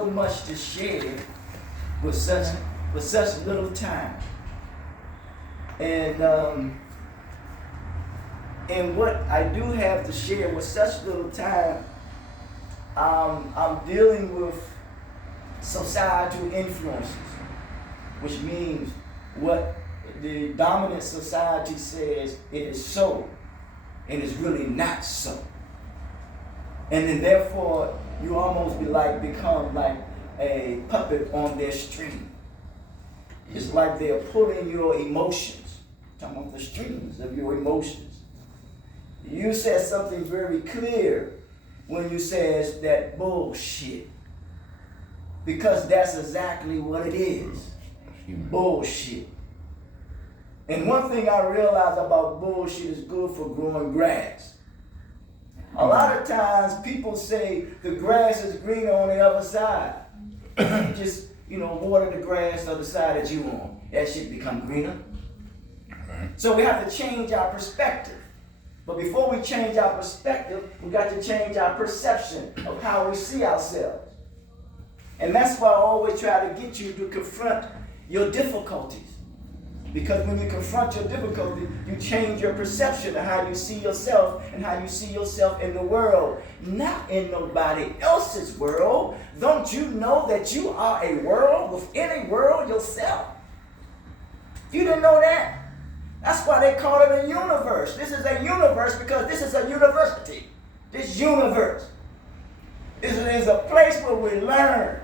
So much to share with such little time. And what I do have to share with such little time, I'm dealing with societal influences, which means what the dominant society says it is so, and it's really not so. And then therefore you almost become like a puppet on their string. It's like they're pulling your emotions, talking about the strings of your emotions. You said something very clear when you said that bullshit. Because that's exactly what it is. Bullshit. And one thing I realize about bullshit is good for growing grass. A lot of times people say the grass is greener on the other side. You just, water the grass the other side that you on. That shit become greener. So we have to change our perspective. But before we change our perspective, we got to change our perception of how we see ourselves. And that's why I always try to get you to confront your difficulties. Because when you confront your difficulty, you change your perception of how you see yourself and how you see yourself in the world, not in nobody else's world. Don't you know that you are a world within a world yourself? You didn't know that? That's why they call it a universe. This is a universe because this is a university. This universe. This is a place where we learn.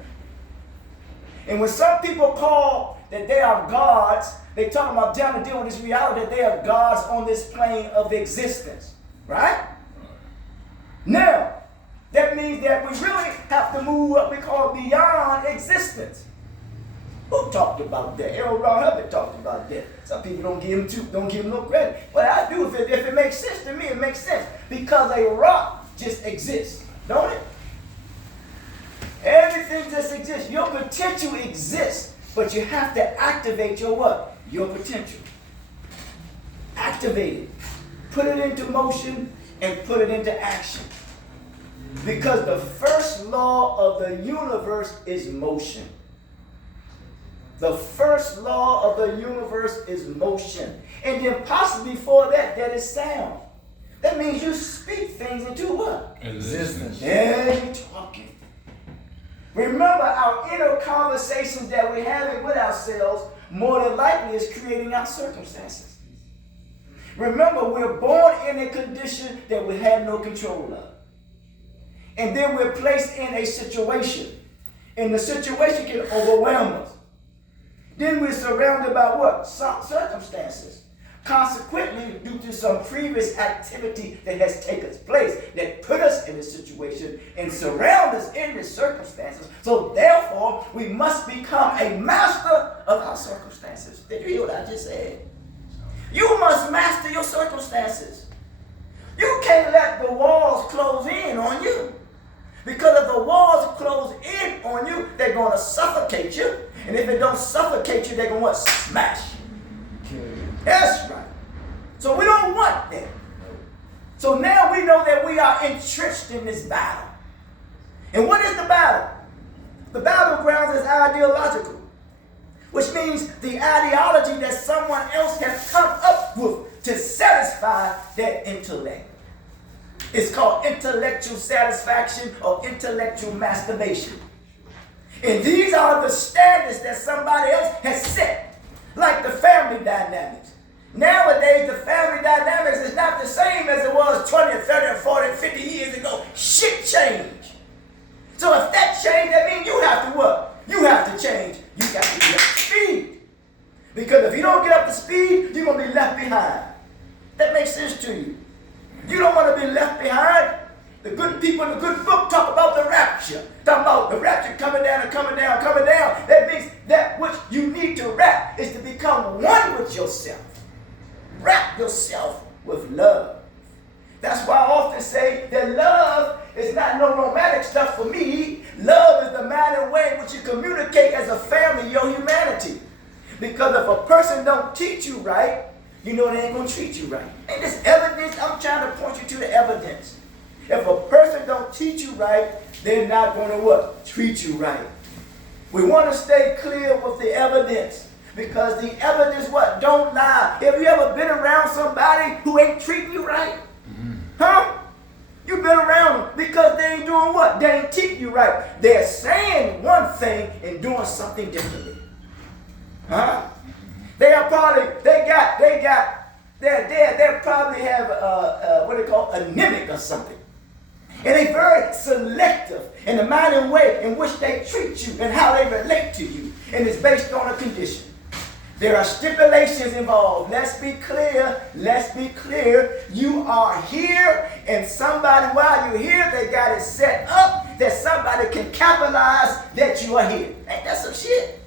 And when some people call that they are gods, they talk about down to deal with this reality that they are gods on this plane of existence. Right? Now, that means that we really have to move what we call beyond existence. Who talked about that? L. Ron Hubbard talked about that. Some people don't give him no credit. But I do. If it makes sense to me, it makes sense. Because a rock just exists, don't it? Everything just exists. Your potential exists. But you have to activate your what? Your potential. Activate it. Put it into motion and put it into action. Because the first law of the universe is motion. The first law of the universe is motion. And then possibly before that is sound. That means you speak things into what? Existence. Yeah, you're talking. Remember, our inner conversations that we're having with ourselves more than likely is creating our circumstances. Remember, we're born in a condition that we have no control of. And then we're placed in a situation. And the situation can overwhelm us. Then we're surrounded by what? Some circumstances. Consequently, due to some previous activity that has taken place that put us in this situation and surround us in these circumstances. So therefore, we must become a master of our circumstances. Did you hear what I just said? You must master your circumstances. You can't let the walls close in on you. Because if the walls close in on you, they're going to suffocate you. And if it don't suffocate you, they're going to what? Smash you. That's right. So we don't want that. So now we know that we are entrenched in this battle. And what is the battle? The battleground is ideological, which means the ideology that someone else has come up with to satisfy their intellect. It's called intellectual satisfaction or intellectual masturbation. And these are the standards that somebody else has set, like the family dynamics. Nowadays, the family dynamics is not the same as it was 20, 30, 40, 50 years ago. Shit changed. So if that changed, that means you have to what? You have to change. You got to get up to speed. Because if you don't get up to speed, you're going to be left behind. That makes sense to you. You don't want to be left behind. The good people in the good book talk about the rapture. Talk about the rapture coming down and coming down, coming down. That means that which you need to wrap is to become one with yourself. Wrap yourself with love. That's why I often say that love is not no romantic stuff for me. Love is the manner way in which you communicate as a family, your humanity. Because if a person don't teach you right, you know they ain't going to treat you right. And this evidence, I'm trying to point you to the evidence. If a person don't teach you right, they're not going to what? Treat you right. We want to stay clear with the evidence, because the evidence what? Don't lie. Have you ever been around somebody who ain't treating you right? Huh? You've been around them because they ain't doing what? They ain't teaching you right. They're saying one thing and doing something differently. Huh? They probably have what they call anemic or something. And they're very selective in the manner and way in which they treat you and how they relate to you. And it's based on a condition. There are stipulations involved. Let's be clear. Let's be clear. You are here, and somebody, while you're here, they got it set up that somebody can capitalize that you are here. Ain't that some shit?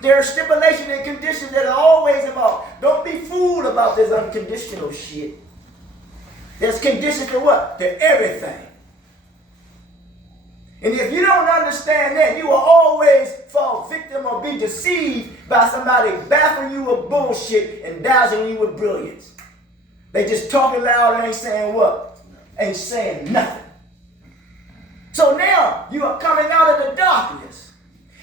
There are stipulations and conditions that are always involved. Don't be fooled about this unconditional shit. There's conditions to what? To everything. And if you don't understand that, you will always fall victim or be deceived by somebody baffling you with bullshit and dazzling you with brilliance. They just talking loud and ain't saying what? Ain't saying nothing. So now you are coming out of the darkness.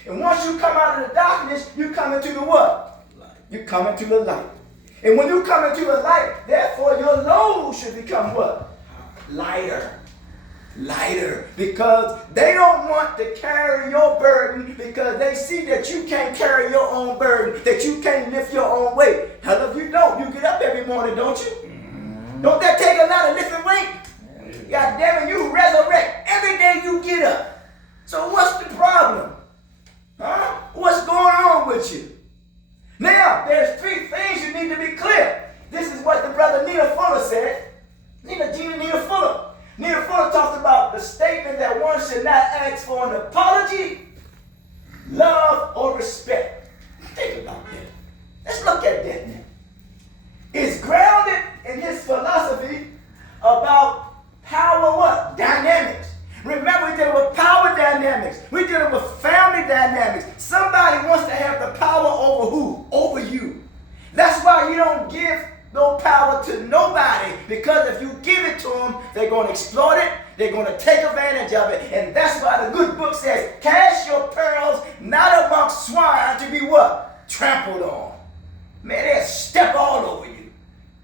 And once you come out of the darkness, you come into the what? Light. You come into the light. And when you come into the light, therefore your load should become what? Lighter. Lighter. Because they don't want to carry your burden, because they see that you can't carry your own burden, that you can't lift your own weight. Hell, if you don't, you get up every morning, don't you? Don't that take a lot of lifting weight? God damn it, you resurrect every day you get up. So what's the problem? Huh? What's going on with you? Now, there's three things you need to be clear. This is what the brother Nina Fuller said. Nina Fuller. Nina Fuller talks about the statement that one should not ask for an apology, love, or respect. Think about that. Let's look at that now. It's grounded in his philosophy about power what? Dynamics. Remember, we dealing with power dynamics. We dealing with family dynamics. Somebody wants to have the power over who? Over you. That's why you don't give no power to nobody, because if you give it to them, they're going to exploit it. They're going to take advantage of it. And that's why the good book says, cast your pearls not amongst swine to be what? Trampled on. Man, they'll step all over you.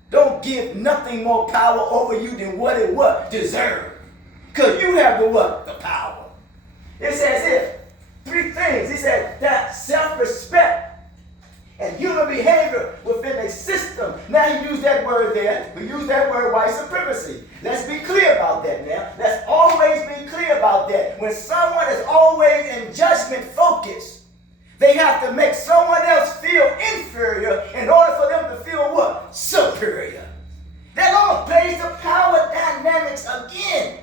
Don't give nothing more power over you than what it what? Deserves. Because you have the what? The power. It says here, three things. He said that self-respect and human behavior within a system. Now he used that word there. We use that word white supremacy. Let's be clear about that now. Let's always be clear about that. When someone is always in judgment focus, they have to make someone else feel inferior in order for them to feel what? Superior. That all plays the power dynamics again.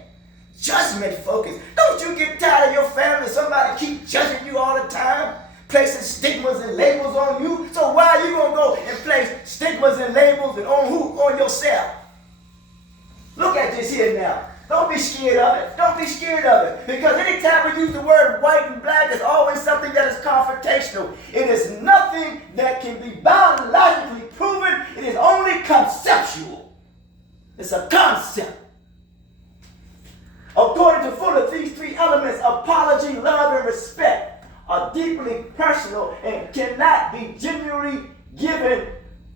Judgment focus. Don't you get tired of your family, somebody keep judging you all the time, placing stigmas and labels on you? So why are you going to go and place stigmas and labels and on who? On yourself. Look at this here now. Don't be scared of it. Don't be scared of it. Because anytime we use the word white and black, it's always something that is confrontational. It is nothing that can be biologically proven. It is only conceptual. It's a concept. According to Fuller, these three elements, apology, love, and respect, are deeply personal and cannot be genuinely given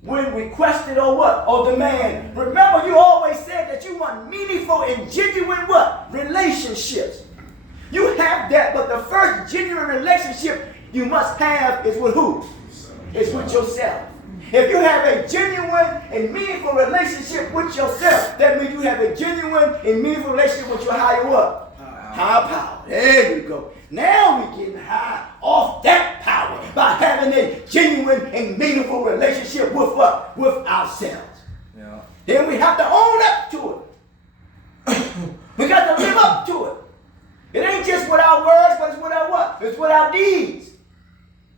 when requested or what? Or demand. Remember, you always said that you want meaningful and genuine what? Relationships. You have that, but the first genuine relationship you must have is with who? It's with yourself. If you have a genuine and meaningful relationship with yourself, that means you have a genuine and meaningful relationship with your higher what? Higher power. There you go. Now we're getting high off that power by having a genuine and meaningful relationship with what? With ourselves. Yeah. Then we have to own up to it. We got to live up to it. It ain't just with our words, but it's with our what? It's with our deeds.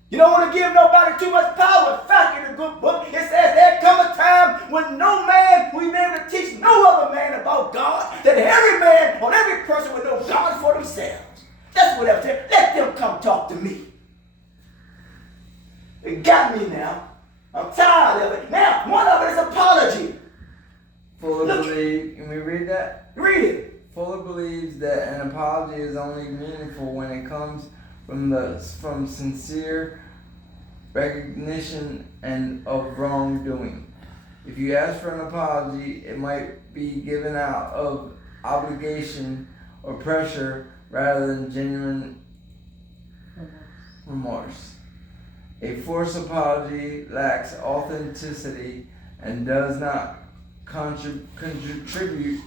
You don't want to give nobody too much power. In fact, in the good book, it says there come a time when no man will be able to teach no other man about God, that every man or every person will know God for themselves. That's what I'm saying. Let them come talk to me. It got me now. I'm tired of it. Now, one of it is apology. Fuller believe. Can we read that? Read it. Fuller believes that an apology is only meaningful when it comes from sincere recognition and of wrongdoing. If you ask for an apology, it might be given out of obligation or pressure rather than genuine remorse. A forced apology lacks authenticity and does not contribute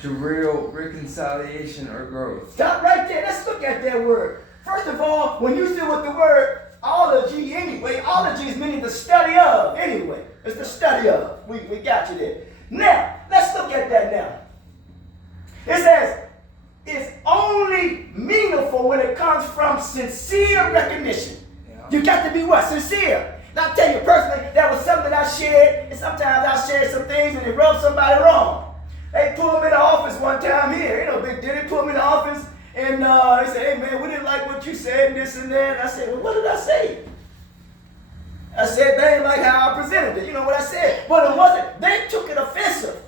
to real reconciliation or growth. Stop right there. Let's look at that word. First of all, when you deal with the word ology anyway, ology is meaning the study of anyway. It's the study of. We got you there. Now, let's look at that now. It says, it's only meaningful when it comes from sincere recognition. Yeah. You got to be what? Sincere. Now, I'll tell you personally, that was something I shared, and sometimes I shared some things and it rubbed somebody wrong. They pulled me in the office one time here. Big deal. They pulled me in the office and they said, hey man, we didn't like what you said and this and that. And I said, well, what did I say? I said they ain't like how I presented it. You know what I said? But it wasn't. They took it offensive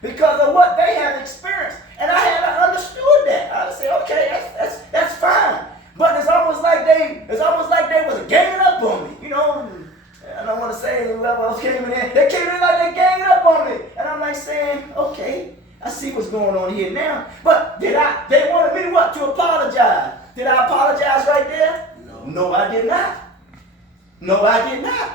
because of what they had experienced. And I had understood that. I said, okay, that's fine. But it's almost like they was ganging up on me. You know, I don't want to say whoever else came in there. They came in like they ganging up on me. And I'm like saying, okay, I see what's going on here now. But they wanted me to what? To apologize. Did I apologize right there? No, I did not. No, I did not.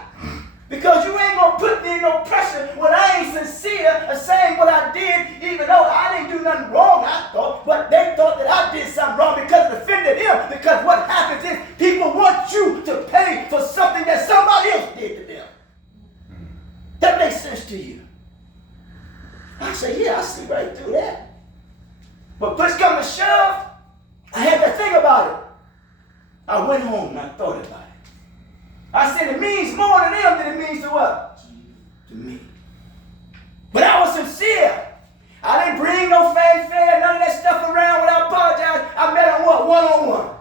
Because you ain't going to put me in no pressure when I ain't sincere of saying what I did, even though I didn't do nothing wrong, I thought. But they thought that I did something wrong because it offended them. Because what happens is people want you to pay for something that somebody else did to them. That makes sense to you. I say, yeah, I see right through that. But push come to shove, I had to think about it. I went home and I thought about it. I said it means more to them than it means to what? To me. But I was sincere. I didn't bring no fanfare, none of that stuff around when I apologized. I met them what? One-on-one.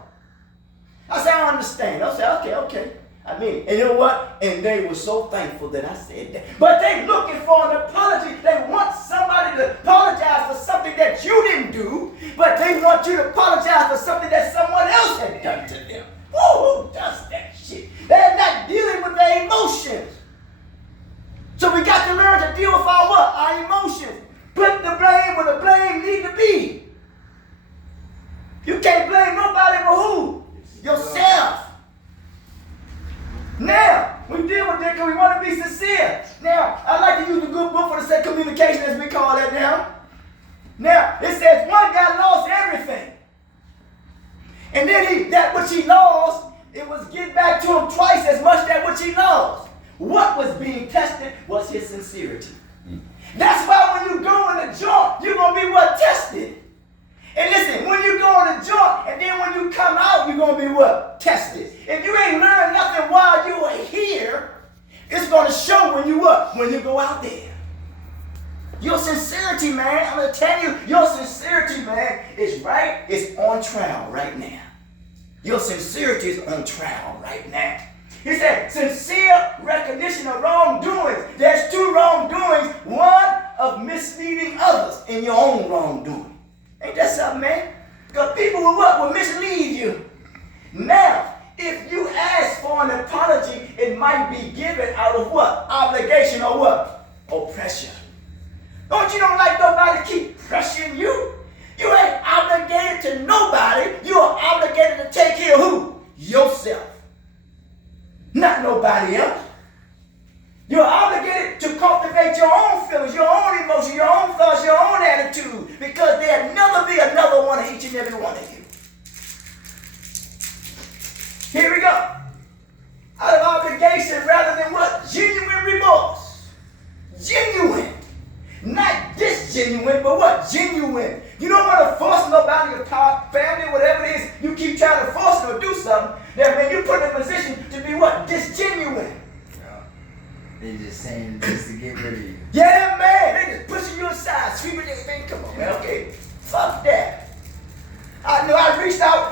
I said, I understand. I said, okay. I mean, and you know what? And they were so thankful that I said that. But they looking for an apology. They want somebody to apologize for something that you didn't do, but they want you to apologize for something that someone else had done to them. Who does that shit? They're not dealing with their emotions. So we got to learn to deal with our what? Our emotions. Put the blame where the blame need to be. You can't blame nobody but who? Yourself. Now, we deal with that because we want to be sincere. Now, I like to use the good book for the sake of communication, as we call that now. Now, it says one guy lost everything. And then that which he lost, it was given back to him twice as much that which he lost. What was being tested was his sincerity. That's why when you go in the joint, you're going to be what? Tested. And listen, when you go in the joint, and then when you come out, you're going to be what? Tested. If you ain't learned nothing while you are here, it's going to show when you what? When you go out there. Your sincerity, man, I'm going to tell you, your sincerity, man, is right. It's on trial right now. Your sincerity is on trial right now. He said, sincere recognition of wrongdoings. There's two wrongdoings. One of misleading others in your own wrongdoing. Ain't that something, man? Because people will what? Will mislead you. Now, if you ask for an apology, it might be given out of what? Obligation or what? Oppression. Don't you like nobody keep pressuring you? You ain't obligated to nobody. You are obligated to take care of who? Yourself. Not nobody else. You're obligated to cultivate your own feelings, your own emotions, your own thoughts, your own attitude, because there'll never be another one of each and every one of you. Here we go. Out of obligation rather than what? Genuine remorse. Genuine. Not disgenuine, but what? Genuine. You don't want to force nobody, your family, whatever it is, you keep trying to force them to do something, that man, you put in a position to be what? Disgenuine. They just saying this to get rid of you. Yeah, man. They just pushing you aside, sweeping everything. Come on, man. Okay. Fuck that. I know I reached out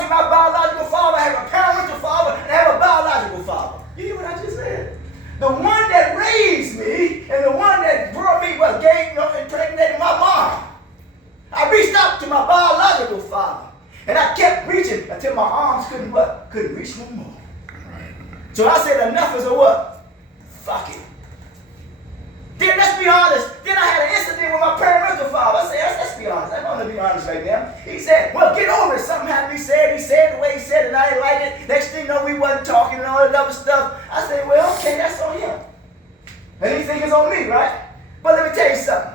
to my biological father. I have a parental father, and I have a biological father. You hear what I just said? The one that raised me and the one that brought me, impregnated my mom. I couldn't what? Couldn't reach no more. So I said enough is a what? Fuck it. Then let's be honest. Then I had an incident with my parental father. I said, let's be honest. I'm going to be honest right now. He said, well, get over it. Something happened. He said the way he said it, and I didn't like it. Next thing you know, we wasn't talking and all that other stuff. I said, well, okay, that's on him. And he think it's on me, right? But let me tell you something.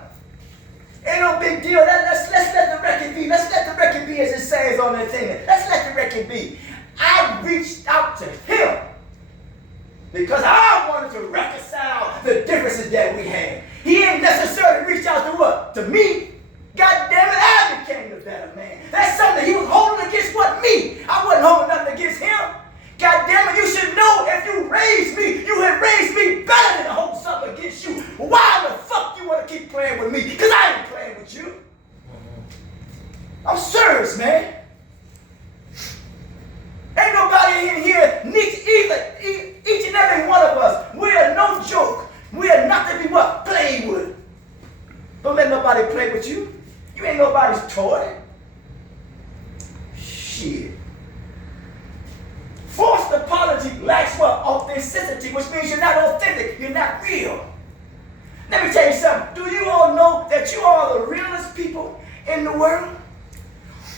Ain't no big deal. Let's let the record be. Let's let the record be as it says on that thing. Let's let the record be. I reached out to him because I wanted to reconcile the differences that we had. He didn't necessarily reach out to what? To me. God damn it, I became the better man. That's something he was holding against what? Me. I wasn't holding nothing against him. God damn it, you should know if you raised me, you had raised me better than to hold something against you. Why the fuck you want to keep playing with me? Because I ain't playing with you. I'm serious, man. Ain't nobody in here needs each and every one of us. We are no joke. We are not to be what? Played with. Don't let nobody play with you. You ain't nobody's toy. Shit. Forced apology lacks what? Authenticity, which means you're not authentic. You're not real. Let me tell you something. Do you all know that you are the realest people in the world?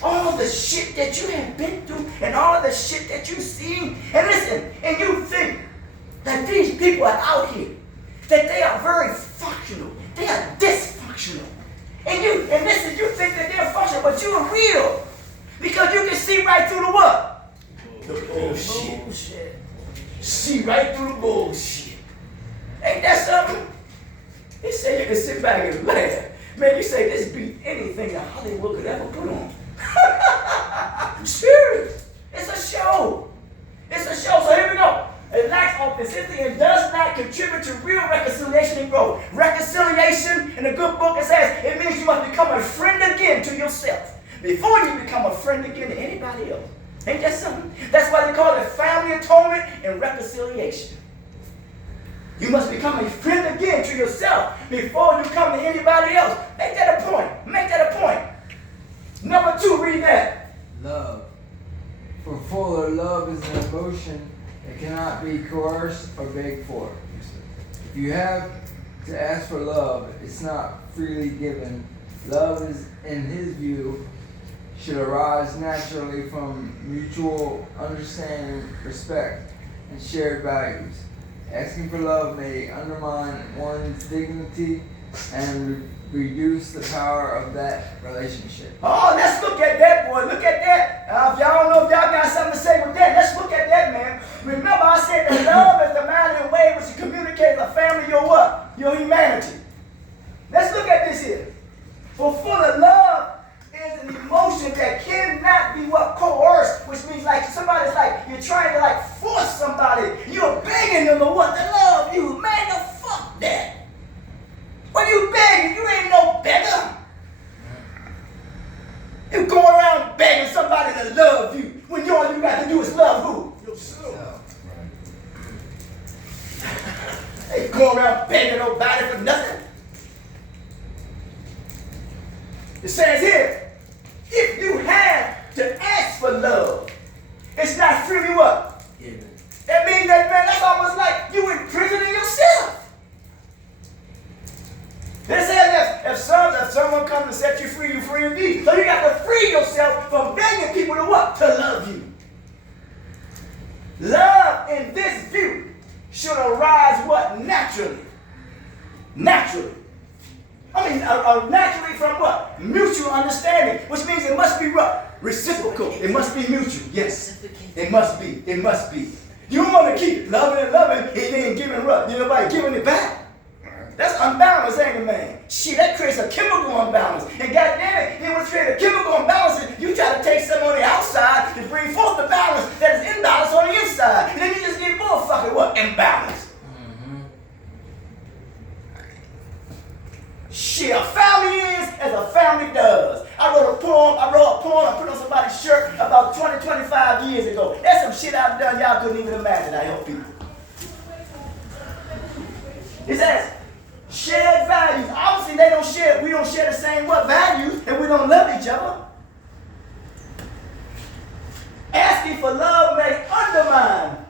All the shit that you have been through and all the shit that you've seen. And listen, and you think that these people are out here, that they are very functional. They are dysfunctional. And listen, you think that they're functional, but you are real. Because you can see right through the what? The bullshit. See right through the bullshit. Ain't that something? He said you can sit back and laugh. Man, you say this beat anything that Hollywood could ever put on. Serious. It's a show. It's a show. So here we go. It lacks authenticity and does not contribute to real reconciliation and growth. Reconciliation in a good book, it says it means you must become a friend again to yourself before you become a friend again to anybody else. Ain't that something? That's why they call it family atonement and reconciliation. You must become a friend again to yourself before you come to anybody else. Make that a point. Make that a point. Number 2, read that. Love. For fuller, love is an emotion that cannot be coerced or begged for. If you have to ask for love, it's not freely given. Love is, in his view, should arise naturally from mutual understanding, respect, and shared values. Asking for love may undermine one's dignity and reduce the power of that relationship. Oh, let's look at that, boy. Look at that. If y'all don't know if y'all got something to say with that, let's look at that, man. Remember I said that love is the manner and way which you communicate with a family your what? Your humanity. Let's look at this here. For full of love is an emotion that cannot be what? Coerced, which means like somebody's like, you're trying to like force somebody. You're begging them to what? To love you. Man, no fuck that. When you begging, you ain't no beggar. You go around begging somebody to love you when all you got to do is love who? Yourself. They go around begging nobody for nothing. It says here, if you have to ask for love, it's not freely what? Given. That means that, man, that's almost like you imprisoning yourself. It says if someone comes to set you free, you're free indeed. So you got to free yourself from begging people to what? To love you. Love in this view should arise what? Naturally. Naturally. Naturally from what? Mutual understanding, which means it must be what? Reciprocal. It must be mutual. Yes. It must be. It must be. You don't want to keep loving and loving and then giving what? Nobody giving it back. That's unbalanced, ain't it, man? Shit, that creates a chemical imbalance. And goddamn it, then when you create a chemical imbalance, you try to take something on the outside to bring forth the balance that is imbalanced on the inside. And then you just get more fucking what? Imbalance. Shit, a family is as a family does. I wrote a poem, I put on somebody's shirt about 20, 25 years ago. That's some shit I've done y'all couldn't even imagine. I help people. It says, shared values. Obviously, we don't share the same what values, and we don't love each other. Asking for love may undermine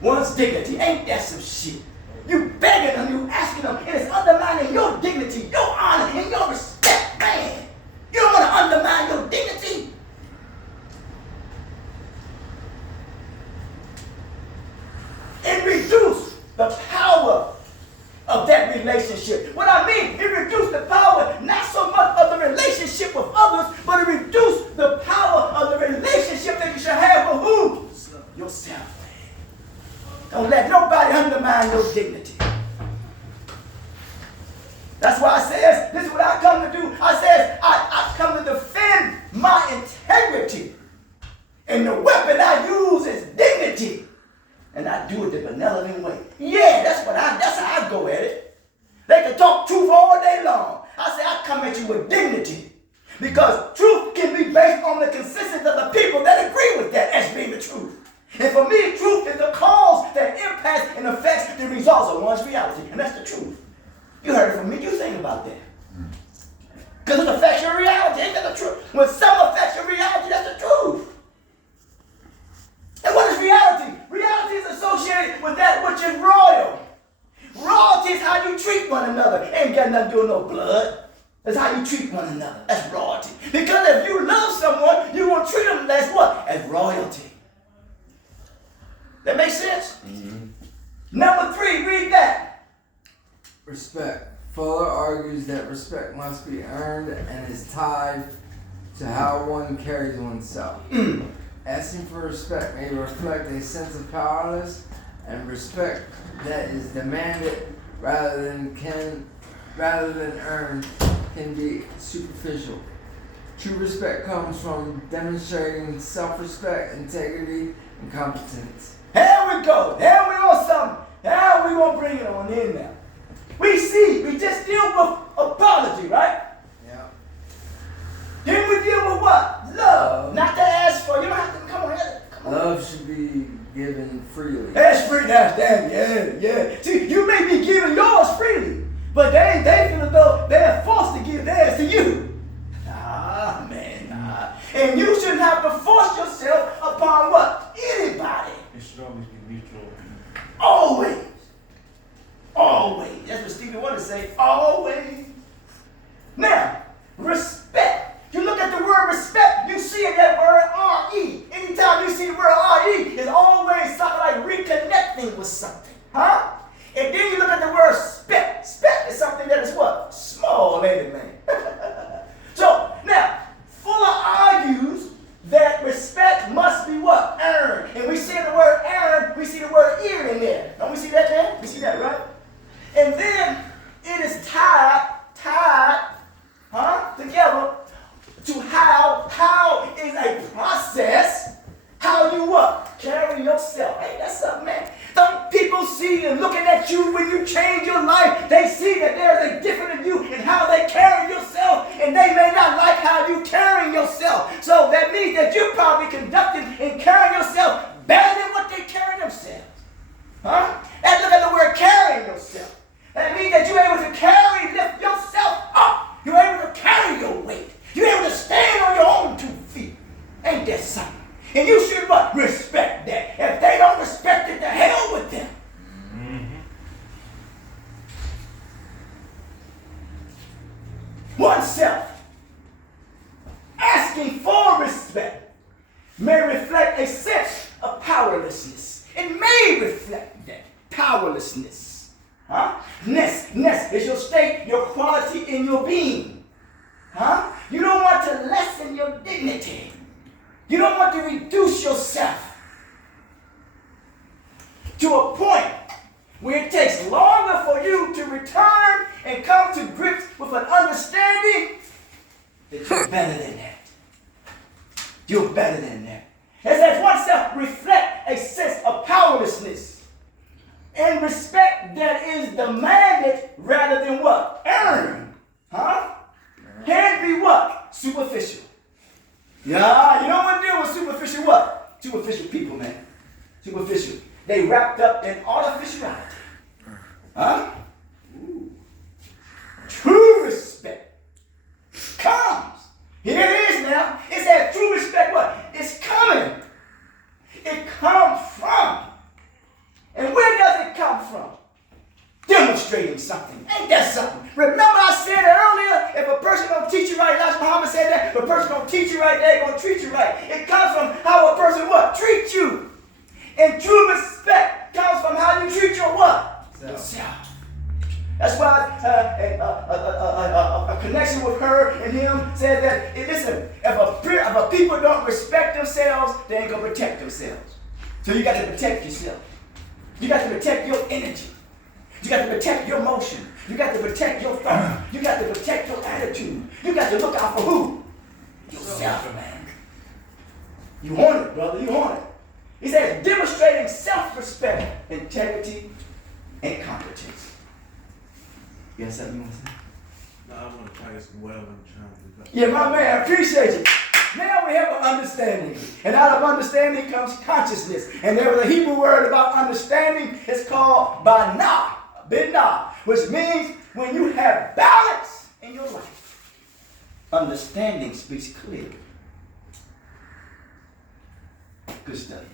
one's dignity. Ain't that some shit? You begging them, you asking them, and it's undermining your dignity, your honor, and your respect, man. You don't want to undermine your dignity. And reduce the power of that relationship. What I mean, it reduced the power, not so much of the relationship with others, but it reduced the power of the relationship that you should have with who? Yourself. Don't let nobody undermine your dignity. That's why I says, this is what I come to do. I says, I come to defend my integrity. And the weapon I use is dignity. And I do it the benevolent way. Yeah, that's how I go at it. They can talk truth all day long. I say I come at you with dignity. Because truth can be based on the consistency of the people that agree with that as being the truth. And for me, truth is the cause that impacts and affects the results of one's reality. And that's the truth. You heard it from me. You think about that. Because it affects your reality. Ain't that the truth? When something affects your reality, that's the truth. And what is reality? Reality is associated with that which is royal. Royalty is how you treat one another. Ain't got nothing to do with no blood. That's how you treat one another. That's royalty. Because if you love someone, you want to treat them as what? As royalty. That makes sense? Mm-hmm. Number 3, read that. Respect. Fuller argues that respect must be earned and is tied to how one carries oneself. Asking for respect may reflect a sense of powerlessness, and respect that is demanded rather than earned can be superficial. True respect comes from demonstrating self-respect, integrity, and competence. Here we go. Here we on something. Now we gonna bring it on in now. We just deal with apology, right? Yeah. Then we deal with what? Love. Not to ask for. You don't have to come on. Love should be given freely. That's free. That's that. Yeah. See, you may be giving yours freely, but they feel as though they're forced to give theirs to you. Nah, man, nah. And you shouldn't have to force yourself upon what? Anybody. It should always be mutual. Always. That's what Stevie Wonder say. Always. Now, respect. You look at the word respect, you see that word R-E. Anytime you see the word R-E, it's always something like reconnecting with something. Huh? And then you look at the word spec. Spec is something that is what? Small, ain't it, man? So, now, Fuller argues that respect must be what? Earned. And we see the word earned, we see the word ear in there. Don't we see that there? We see that, right? And then it is tied, together to how is a process, how you what? Carry yourself. Hey, that's something, man. Some people see and looking at you when you change your life, they see that there's a difference in you and how they carry yourself, and they may not like how you carry yourself. So that means that you're probably conducting and carrying yourself better than what they carry themselves. Huh? And look at the word carrying yourself. That means that you're able to lift yourself up. You're able to carry your weight. You're able to stand on your own 2 feet. Ain't that something? And you should what? Respect that. If they don't respect it, the hell with them. Mm-hmm. Oneself. Asking for respect may reflect a sense of powerlessness. It may reflect that powerlessness. Huh? Ness is your state, your quality in your being. Huh? You don't want to lessen your dignity. You don't want to reduce yourself to a point where it takes longer for you to return and come to grips with an understanding that you're better than that. You're better than that. As that oneself reflect a sense of powerlessness and respect that is demanded rather than what? Earned. Huh? Can be what? Superficial. Yeah, you don't want to deal with superficial what? Superficial people, man. Superficial. They wrapped up in artificiality. Huh? Ooh. True respect comes. Here it is now. It said true respect what? It's coming. Ain't that something? Remember I said earlier, if a person don't teach you right, Elijah Muhammad said that, if a person don't teach you right, they ain't gonna treat you right. It comes from how a person what? Treat you. And true respect comes from how you treat your what? Yourself. That's why a connection with her and him said that, listen, if a people don't respect themselves, they ain't going to protect themselves. So you got to protect yourself. You got to protect your energy. You got to protect your motion. You got to protect your thought. You got to protect your attitude. You got to look out for who? Yourself, man. You want it, brother. You want it. He says, demonstrating self-respect, integrity, and competence. You got something you want to say? No, I want to try this well and try to. Yeah, my man, appreciate you. Now we have an understanding. And out of understanding comes consciousness. And there was a Hebrew word about understanding. It's called binah, which means when you have balance in your life, understanding speaks clearly. Good study.